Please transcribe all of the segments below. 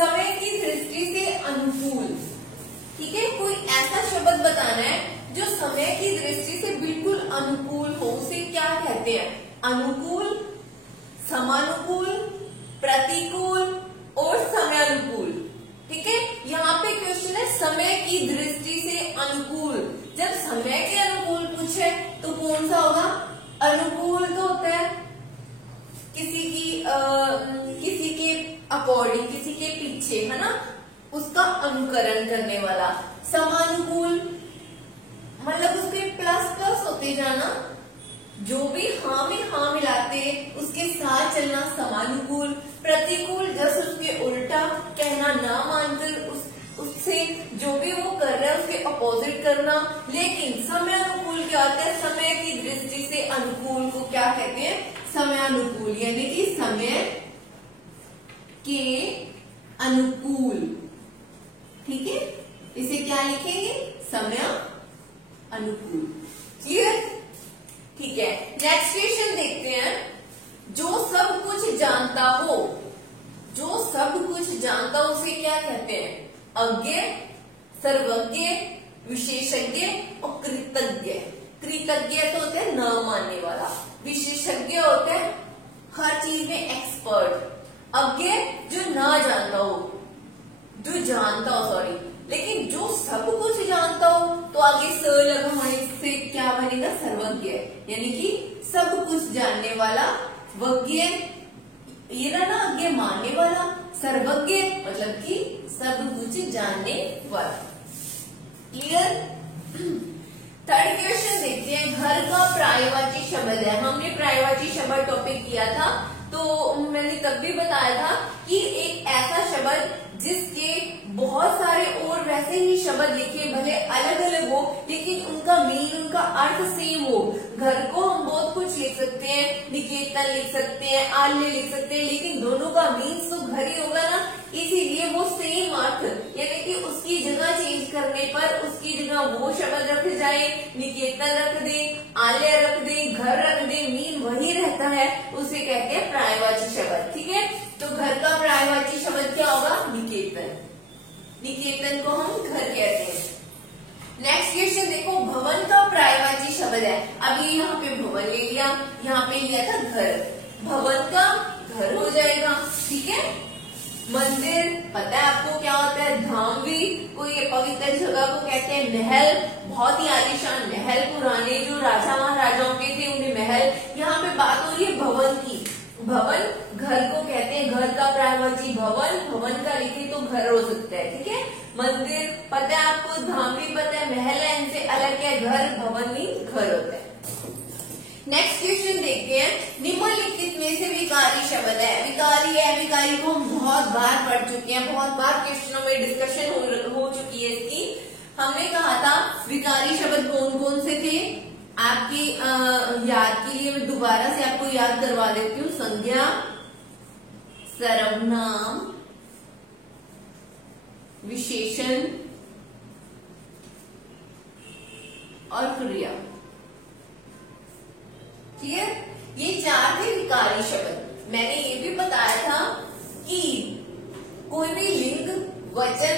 समय की दृष्टि से अनुकूल। ठीक है, कोई ऐसा शब्द बताना है जो समय की दृष्टि से बिल्कुल अनुकूल हो, उसे क्या कहते हैं? अनुकूल, समानुकूल, प्रतिकूल और समयानुकूल। ठीक है, यहाँ पे क्वेश्चन है समय की दृष्टि से अनुकूल। जब समय के अनुकूल पूछे तो कौन सा होगा? अनुकूल तो होता है किसी के अकॉर्डिंग, किसी के पीछे, है ना, उसका अनुकरण करने वाला। समानुकूल मतलब उसके प्लस प्लस होते जाना, जो भी हाँ में हाँ मिलाते उसके साथ चलना समानुकूल। प्रतिकूल जैसे उसके उल्टा कहना, ना मानकर उससे जो भी वो कर रहा है उसके अपोजिट करना। लेकिन समयानुकूल क्या होता है? समय की दृष्टि से अनुकूल को क्या कहते हैं? समयानुकूल, यानी कि समय के अनुकूल। ठीक है, इसे क्या लिखेंगे? समय अनुकूल। क्लियर? ठीक है, नेक्स्ट क्वेश्चन देखते हैं। जो सब कुछ जानता हो, जो सब कुछ जानता हो उसे क्या कहते हैं? अज्ञ, सर्वज्ञ, विशेषज्ञ और कृतज्ञ। कृतज्ञ तो होता है न मानने वाला, विशेषज्ञ होता है हर चीज में एक्सपर्ट, अज्ञ जो ना जानता हो, जो जानता हो सॉरी, लेकिन जो सब कुछ जानता हो तो आगे स लगा होने से क्या बनेगा? सर्वज्ञ, यानी कि सब कुछ जानने वाला। वज्ञ ये ना अज्ञ मानने वाला, सर्वज्ञ मतलब कि सब कुछ जानने वाला। क्लियर? थर्ड क्वेश्चन देखते हैं। घर का पर्यायवाची शब्द है। हमने पर्यायवाची शब्द टॉपिक किया था, तो मैंने तब भी बताया था कि एक ऐसा शब्द जिसके बहुत सारे और वैसे ही शब्द लिखे, भले अलग अलग हो लेकिन उनका मीन, उनका अर्थ सेम हो। घर को हम बहुत कुछ लिख सकते हैं, निकेतन लिख सकते हैं, आल्य लिख सकते हैं, लेकिन दोनों का मीन तो घर ही होगा ना, इसीलिए वो सेम अर्थ, यानी कि उसकी जगह चेंज करने पर उसकी जगह वो शब्द रख जाए, निकेतन रख दे, आल्य रख दे, घर रख दे, मीन वही रहता है, उसे कहते हैं पर्यायवाची शब्द। ठीक है, तो घर का पर्यायवाची शब्द क्या होगा? निकेतन। निकेतन को हम घर कहते हैं। नेक्स्ट क्वेश्चन देखो। भवन का पर्यायवाची शब्द है। अभी यहाँ पे भवन ले लिया, यहाँ पे लिया था घर, भवन का घर हो जाएगा। ठीक है, मंदिर पता है आपको क्या होता है? धाम भी कोई पवित्र जगह को कहते हैं। महल बहुत ही आलीशान महल, पुराने जो राजा महाराजाओं के थे उन्हें महल। यहाँ पे बात हो रही है भवन की। भवन घर को कहते हैं, घर का पर्यायवाची भवन, भवन का लिखे तो घर हो सकता है। ठीक है, मंदिर पता है आपको, धाम भी पता है, महल है, इनसे अलग क्या है? घर, भवन भी घर होता है। नेक्स्ट क्वेश्चन देखते हैं। निम्नलिखित में से विकारी शब्द है। विकारी है, विकारी को हम बहुत बार पढ़ चुके हैं, बहुत बार क्वेश्चनों में डिस्कशन हो चुकी है इसकी। हमने कहा था विकारी शब्द कौन कौन से थे। आपकी याद के लिए मैं दोबारा से आपको याद करवा देती हूँ। संज्ञा, सर्वनाम, विशेषण और क्रिया। क्लियर? ये चार थे विकारी शब्द। मैंने ये भी बताया था कि कोई भी लिंग, वचन,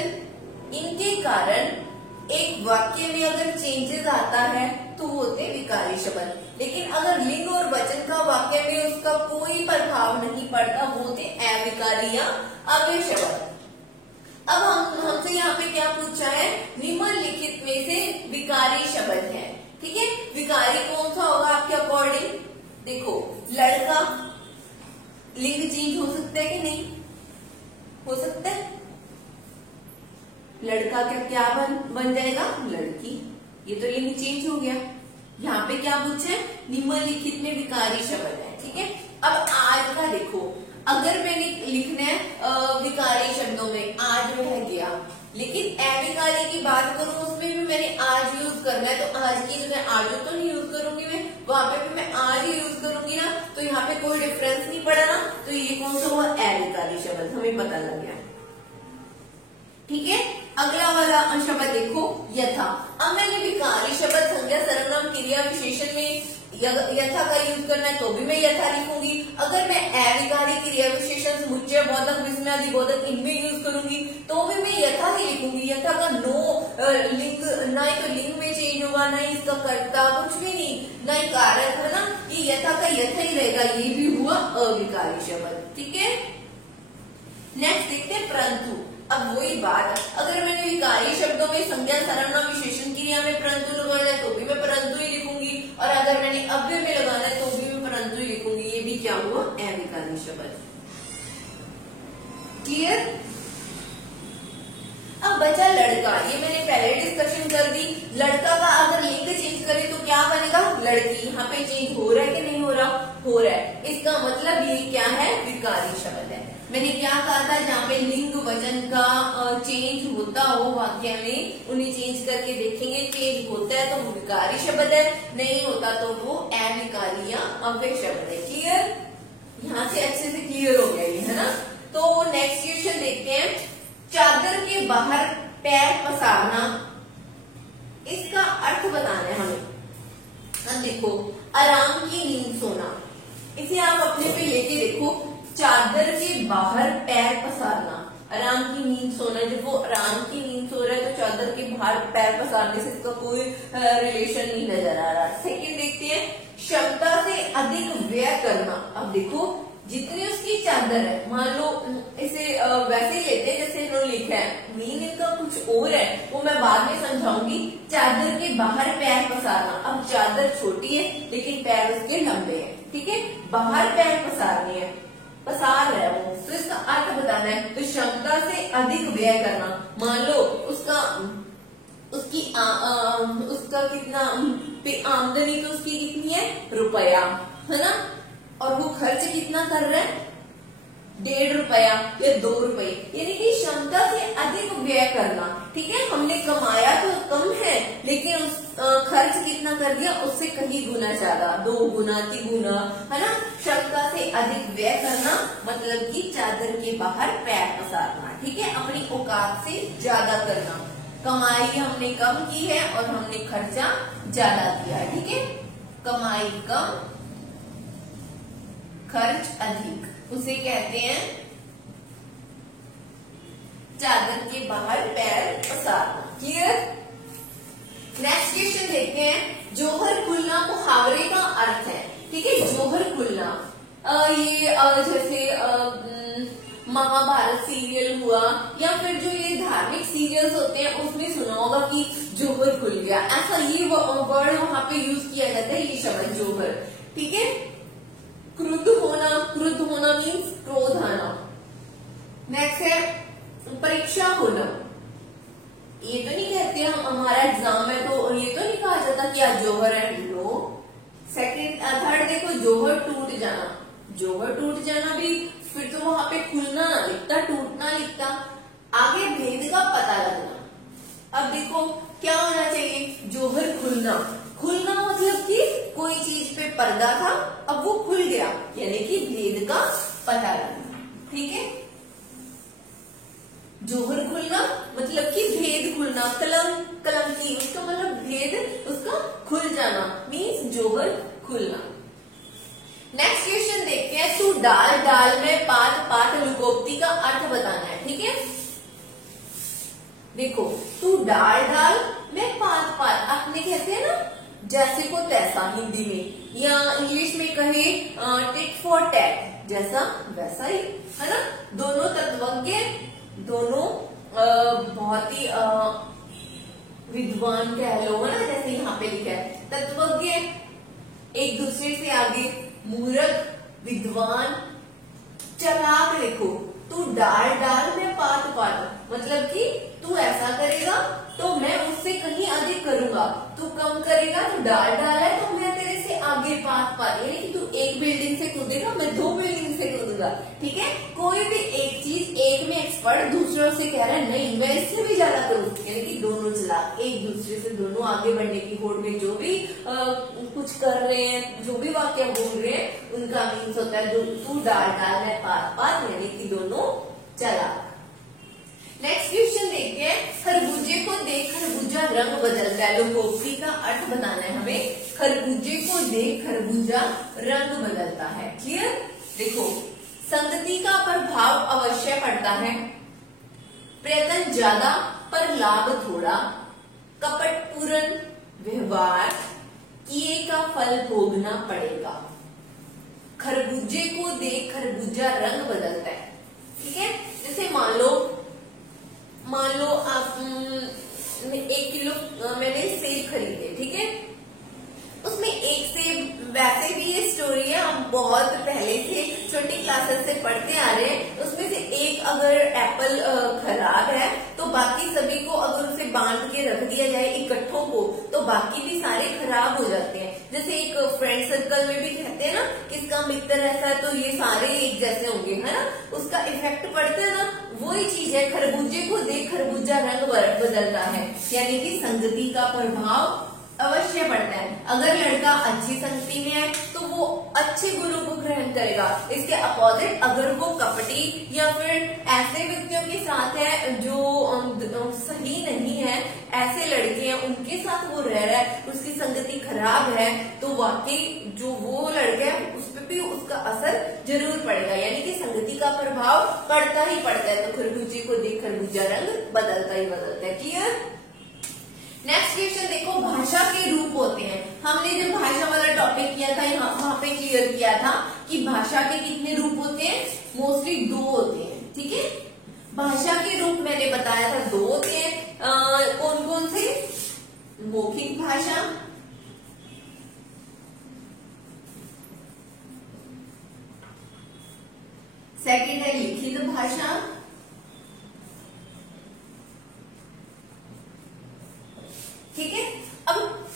इनके कारण एक वाक्य में अगर चेंजेस आता है तो वो होते विकारी शब्द। लेकिन अगर लिंग और वचन का वाक्य में उसका कोई प्रभाव नहीं पड़ता, वो होते अविकारी या अव्यय शब्द। अब हमसे यहाँ पे क्या पूछा है? निम्नलिखित में से विकारी शब्द है। ठीक है, विकारी कौन सा होगा आपके अकॉर्डिंग? देखो, लड़का लिंग चेंज हो सकता है कि नहीं हो सकता है? लड़का क्या बन जाएगा? लड़की। ये तो लिंग चेंज हो गया। यहाँ पे क्या पूछे? निम्नलिखित में विकारी शब्द है। ठीक है, अब आज का देखो, अगर मैंने लिखना है विकारी शब्दों में आज रह गया, लेकिन अविकारी की बात करूं उसमें भी मैंने आज यूज करना है, तो आज की जगह आज तो नहीं यूज करूंगी मैं, वहां पे भी मैं आज ही यूज करूंगी ना, तो यहाँ पे कोई डिफरेंस नहीं पड़ा ना, तो ये कौन सा हुआ? अविकारी शब्द, हमें पता लग गया। ठीक है, अगला वाला शब्द देखो, यथा। अब मैंने विकारी शब्द संज्ञा, सर्वनाम, क्रिया, विशेषण में यथा का यूज करना है तो भी मैं यथा लिखूंगी। अगर मैं अविकारी क्रिया विशेषण मुच्चय बोधक विस्मयादि बोधक इनमें यूज करूंगी तो भी मैं यथा ही लिखूंगी। यथा का नो लिंग, ना ही तो लिंग में चेंज होगा, ना ही इसका कर्ता, कुछ भी नहीं, ना ही कारक, है ना, ये यथा का यथा ही रहेगा। ये भी हुआ अविकारी शब्द। ठीक है, नेक्स्ट देखते हैं परंतु। अब वही बात, अगर मैंने विकारी शब्दों में संज्ञा सर्वनाम विशेषण क्रिया में परंतु लगाना है तो भी मैं परंतु ही लिखूंगी, और अगर मैंने अव्यय में लगाना है तो भी मैं परंतु ही लिखूंगी। ये भी क्या हुआ, अविकारी शब्द। क्लियर। अब बचा लड़का। ये मैंने पहले डिस्कशन कर दी। लड़का का अगर लिंग चेंज करें तो क्या बनेगा, लड़की। यहाँ पे चेंज हो रहा है कि नहीं हो रहा, हो रहा है। इसका मतलब ये क्या है, विकारी शब्द है। मैंने क्या कहा था, जहाँ पे लिंग वचन का चेंज होता हो वाक्य में, उन्हें चेंज करके देखेंगे। चेंज होता है तो वो विकारी शब्द है, नहीं होता तो वो अविकारी या अव्यय शब्द है। क्लियर, यहाँ से अच्छे से क्लियर हो गया ये, है ना। तो नेक्स्ट क्वेश्चन देखते हैं। चादर के बाहर पैर पसारना, इसका अर्थ बताना है हमें। अब देखो, आराम की नींद सोना, इसे आप अपने पे लेके देखो। चादर के बाहर पैर पसारना, आराम की नींद सोना। जब वो आराम की नींद सो रहा है तो चादर के बाहर पैर पसारने से इसका कोई रिलेशन नहीं नजर आ रहा। सेकंड देखते हैं, क्षमता से अधिक व्यय करना। अब देखो, जितनी उसकी चादर है, मान लो इसे वैसे ही लेते हैं जैसे इन्होंने लिखा है, मीन इनका कुछ और है, वो मैं बाद में समझाऊंगी। चादर के बाहर पैर पसारना, अब चादर छोटी है लेकिन पैर उसके लंबे हैं। ठीक है, बाहर पैर पसारने हैं, पसार रहा है वो, तो इसका अर्थ बताना है। तो क्षमता से अधिक व्यय करना, मान लो उसका उसका कितना आमदनी, तो उसकी कितनी है, रुपया, है ना, और वो खर्च कितना कर रहा है, 1.5 रुपया या 2 रुपए, यानी कि क्षमता से अधिक व्यय करना। ठीक है, हमने कमाया तो कम है लेकिन खर्च कितना कर दिया, उससे कहीं गुना ज्यादा, 2 गुना 3 गुना, है ना। क्षमता से अधिक व्यय करना मतलब कि चादर के बाहर पैर पसारना। ठीक है, अपनी औकात से ज्यादा करना। कमाई हमने कम की है और हमने खर्चा ज्यादा किया है। ठीक है, कमाई कम, खर्च अधिक, उसे कहते हैं चादर के बाहर पैर पसारना। क्लियर। नेक्स्ट क्वेश्चन देखते हैं। जोहर खुलना मुहावरे का अर्थ है। ठीक है, जोहर खुलना, ये जैसे महाभारत सीरियल हुआ, या फिर जो ये धार्मिक सीरियल्स होते हैं उसमें सुना होगा कि जोहर खुल गया, ऐसा ये वर्ड वहां पे यूज किया जाता है, ये शब्द जोहर। ठीक है, क्रुद्ध होना मीन्स क्रोध आना। नेक्स्ट है परीक्षा होना, ये तो नहीं कहते हम हमारा एग्जाम है तो ये तो नहीं कहा जाता कि आज जोहर है, नो। सेकंड थर्ड देखो, जोहर टूट जाना, जोहर टूट जाना भी फिर तो वहां पे खुलना लिखता, टूटना लिखता, आगे भेद का पता लगना। अब देखो क्या होना चाहिए, जोहर खुलना, खुलना मतलब कि कोई चीज पे पर्दा था अब वो खुल गया, यानी कि भेद का पता लगना। ठीक है, जोहर खुलना मतलब कि भेद खुलना, कलम की, उसका मतलब भेद उसका खुल जाना, मीन्स जोहर खुलना। नेक्स्ट क्वेश्चन देखते हैं। तू डाल में पात लुकोक्ति का अर्थ बताना है। ठीक है, देखो, तू डाल में पात, अपने कहते हैं ना जैसे को तैसा हिंदी में, या इंग्लिश में कहे टिट फॉर टैट, जैसा वैसा ही, है ना। दोनों तत्वज्ञ, दोनों बहुत ही विद्वान कह लो, है ना, जैसे यहाँ पे लिखा है तत्वज्ञ एक दूसरे से आगे, मूर्ख, विद्वान, चालाक। देखो, तू डाल में पात, मतलब कि तू ऐसा करेगा तो मैं उससे कहीं अधिक करूंगा, तू कम करेगा तो डाल है तो मैं तेरे से आगे पात, यानी कि तू एक बिल्डिंग से कूदेगा, मैं 2 बिल्डिंग से कूदूंगा। ठीक है, कोई भी एक चीज एक में एक्सपर्ट, दूसरों से कह रहा है नहीं मैं इससे भी ज्यादा करूँ, यानी कि दोनों चला, एक दूसरे से दोनों आगे बढ़ने की होड़ में जो भी कुछ कर रहे हैं, जो भी वाक्य बोल रहे हैं, उनका मीन्स होता है तू डाल है पात, यानी कि दोनों चला। नेक्स्ट क्वेश्चन देखते हैं। खरबूजे को देख खरबूजा रंग बदलता है। लोकोक्ति का अर्थ बताना है हमें। खरबूजे को देख खरबूजा रंग बदलता है। क्लियर? देखो, संगति का प्रभाव अवश्य पड़ता है। प्रयत्न ज्यादा पर लाभ थोड़ा। कपटपूर्ण व्यवहार किए का फल भोगना पड़ेगा। खरबूजे को देख खरबूजा रंग बदलता है। ठीक है? जैसे मान लो आप 1 किलो मैंने सेब खरीदे, ठीक है? उसमें एक सेब, वैसे भी ये स्टोरी है, हम बहुत पहले से छोटी क्लासेस से पढ़ते आ रहे हैं। उसमें से एक अगर एप्पल खराब है तो बाकी सभी को अगर उसे बांध के रख दिया जाए इकट्ठों को, तो बाकी भी सारे खराब हो जाते हैं। जैसे एक फ्रेंड सर्कल में भी कहते हैं ना, किसका मित्र ऐसा है तो ये सारे एक जैसे होंगे, है ना? उसका इफेक्ट पड़ता है ना, वही चीज है। खरबूजे को देख खरबूजा रंग बदलता है, यानी कि संगति का प्रभाव अवश्य पड़ता है। अगर लड़का अच्छी संगति में है तो वो अच्छे गुणों को ग्रहण करेगा। इसके अपोजिट अगर वो कपटी या फिर ऐसे व्यक्तियों के साथ है जो सही नहीं है, ऐसे लड़के हैं उनके साथ वो रह रहा है, उसकी संगति खराब है, तो वाकई जो वो लड़का है उस पर भी उसका असर जरूर पड़ेगा। यानी कि संगति का प्रभाव पड़ता ही पड़ता है। तो खरबूजे को देख खरबूजा रंग बदलता ही बदलता है। क्लियर? नेक्स्ट क्वेश्चन देखो, भाषा के रूप होते हैं। हमने जब भाषा वाला टॉपिक किया था वहां पे क्लियर किया था कि भाषा के कितने रूप होते हैं? मोस्टली 2 होते हैं। ठीक है? भाषा के रूप मैंने बताया था 2 होते हैं। कौन कौन से? मौखिक भाषा, सेकंड है लिखित भाषा, ठीक है? अब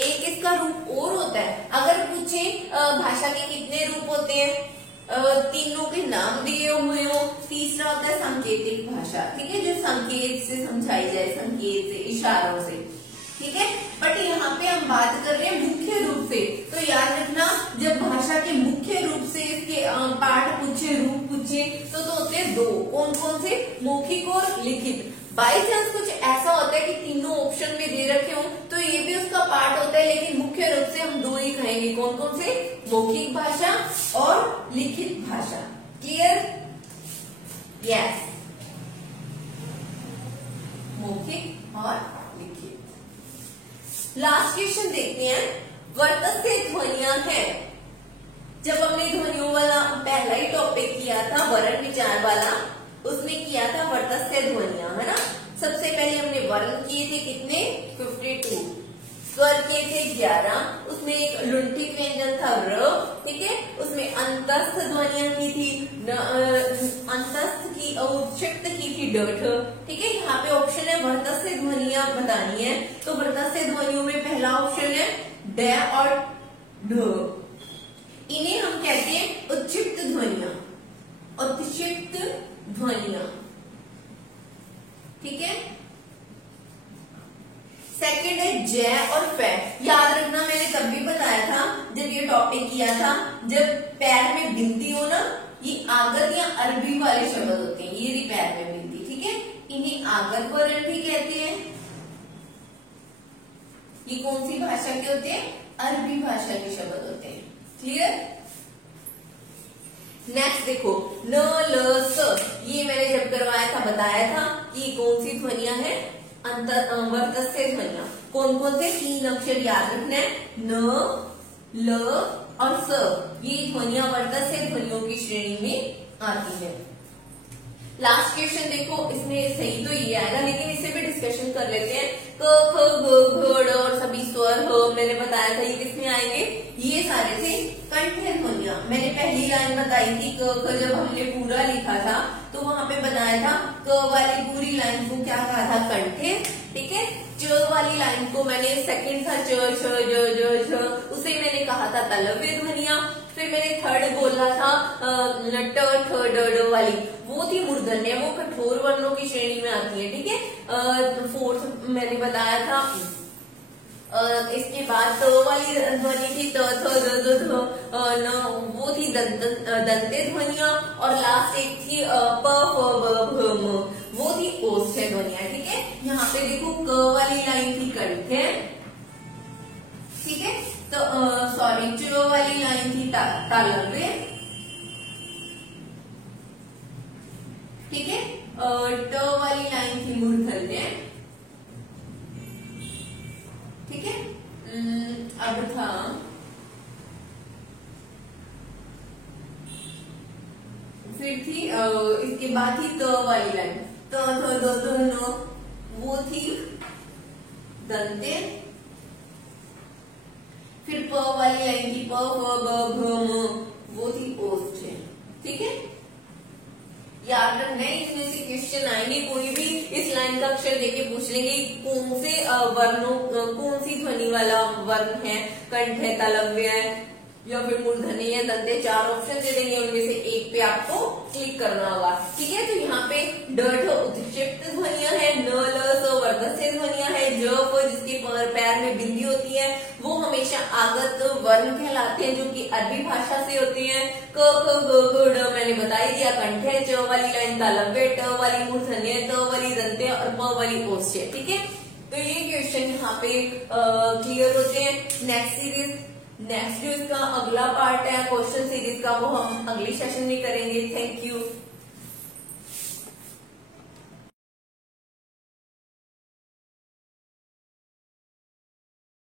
एक इसका रूप और होता है। अगर पूछे भाषा के कितने रूप होते हैं, तीनों के नाम दिए हुए हो। तीसरा होता है सांकेतिक भाषा, ठीक है? जो संकेत से समझाई जाए, संकेत से, इशारों से, ठीक है? बट यहाँ पे हम बात कर रहे हैं मुख्य रूप से। तो याद रखना, जब भाषा के मुख्य रूप से इसके पाठ पूछे, रूप पूछे, तो होते हैं 2। कौन कौन से? मौखिक और लिखित। बाई चांस कुछ ऐसा होता है कि तीनों ऑप्शन में दे रखे हो तो ये भी उसका पार्ट होता है, लेकिन मुख्य रूप से हम 2 ही कहेंगे। कौन कौन से? मौखिक भाषा और लिखित भाषा। क्लियर? यस, मौखिक और लिखित। लास्ट क्वेश्चन देखते हैं। वर्तस्य ध्वनियां हैं। जब हमने ध्वनियों वाला पहला ही टॉपिक किया था, वर्ण विचार वाला, उसमें किया था वर्तस्य ध्वनियां, है ना? सबसे पहले हमने वर्ण किए थे कितने? 52। स्वर किए थे 11। उसमें एक लुंठिक व्यंजन था र, ठीक है? उसमें अंतस्थ ध्वनियां की थी, अंतस्थ की और उत्क्षिप्त की थी ड, ठीक है? यहाँ पे ऑप्शन है वर्तस्य ध्वनियां बतानी है। तो वर्तस्य ध्वनियों में पहला ऑप्शन है ड और ढ। इन्हें हम कहते हैं उत्क्षिप्त ध्वनियां, उत्क्षिप्त ध्वनियां, ठीक है? सेकंड है जय और फै। याद रखना, मैंने तब भी बताया था जब ये टॉपिक किया था, जब पैर में बिंदी हो ना, ये आगत या अरबी वाले शब्द होते हैं। ये पैर में बिंदी, ठीक है? इन्हें आगत वर्ण भी कहते हैं। ये कौन सी भाषा के होते हैं? अरबी भाषा के शब्द होते हैं। क्लियर? नेक्स्ट देखो, न ल स। ये मैंने जब करवाया था बताया था कि कौन सी ध्वनियां हैं? वर्तस्य ध्वनियां। कौन कौन से? 3 अक्षर याद रखना है, न, ल और स। ये ध्वनियां वर्तस्य ध्वनियों की श्रेणी में आती है। लास्ट क्वेश्चन देखो, इसमें सही तो ये आएगा, लेकिन इससे भी डिस्कशन कर लेते हैं। क ख ग घ ड़ और सभी स्वर ह मैंने बताया था ये किसमें आएंगे? ये सारे थे कंठ ध्वनियां। मैंने पहली लाइन बताई थी क ख, जब हमने पूरा लिखा था तो वहां पे बताया था क वाली पूरी लाइन को क्या कहा था? कंठे, ठीक है? च वाली लाइन को मैंने सेकंड था च छ ज ज छ, उसे मैंने कहा था तलव्य ध्वनियां। फिर मैंने थर्ड बोला था ट ठ ड ड वाली, वो थी मूर्धन्य, वो कठोर वर्णों की श्रेणी में आती है, ठीक है? फोर्थ मैंने बताया था इसके बाद त वाली ध्वनि थी त थ द द ध न, वो थी दंते ध्वनियां। और लास्ट एक थी प फ ब भ म, वो थी ओष्ठ्य ध्वनि। ध्वनियां, ठीक है। यहाँ पे देखो क वाली लाइन थी कंठ है, ठीक है। तो सॉरी, च वाली लाइन थी तालव्य, ठीक है। ट वाली लाइन थी मूर्धन्य, ठीक है। अब था फिर थी इसके बाद थी त वाली लाइन, त थ द ध न, वो थी दंत्य। फिर प वाली लाइन थी प फ ब भ म, वो थी ओष्ठ, ठीक है। याद रखना है, इसमें से क्वेश्चन आएंगे, कोई भी इस लाइन का अक्षर देके पूछ लेंगे कौन से वर्णों, कौन सी ध्वनि वाला वर्ण है, कंठ है, तालव्य है या फिर मूर्धन्य या दंत्य, 4 ऑप्शन दे देंगे, उनमें से एक पे आपको क्लिक करना होगा, ठीक है। तो यहाँ पे ड ठ उत्क्षिप्त ध्वनियां है, न ल स वर्धस्य ध्वनियां है, ज फ जिसके पैर में बिंदी होती है वो हमेशा आगत वर्ण कहलाते हैं, जो कि अरबी भाषा से होते हैं। क ख ग घ ड मैंने बता ही दिया कंठ है, च वाली लाइन तालव्य, ट वाली मूर्धन्य, त वाली दंत्य और प वाली ओष्ठ, ठीक है। तो ये क्वेश्चन यहाँ पे क्लियर होते हैं। नेक्स्ट जो इसका अगला पार्ट है क्वेश्चन सीरीज का, वो हम अगले सेशन में करेंगे। Thank you.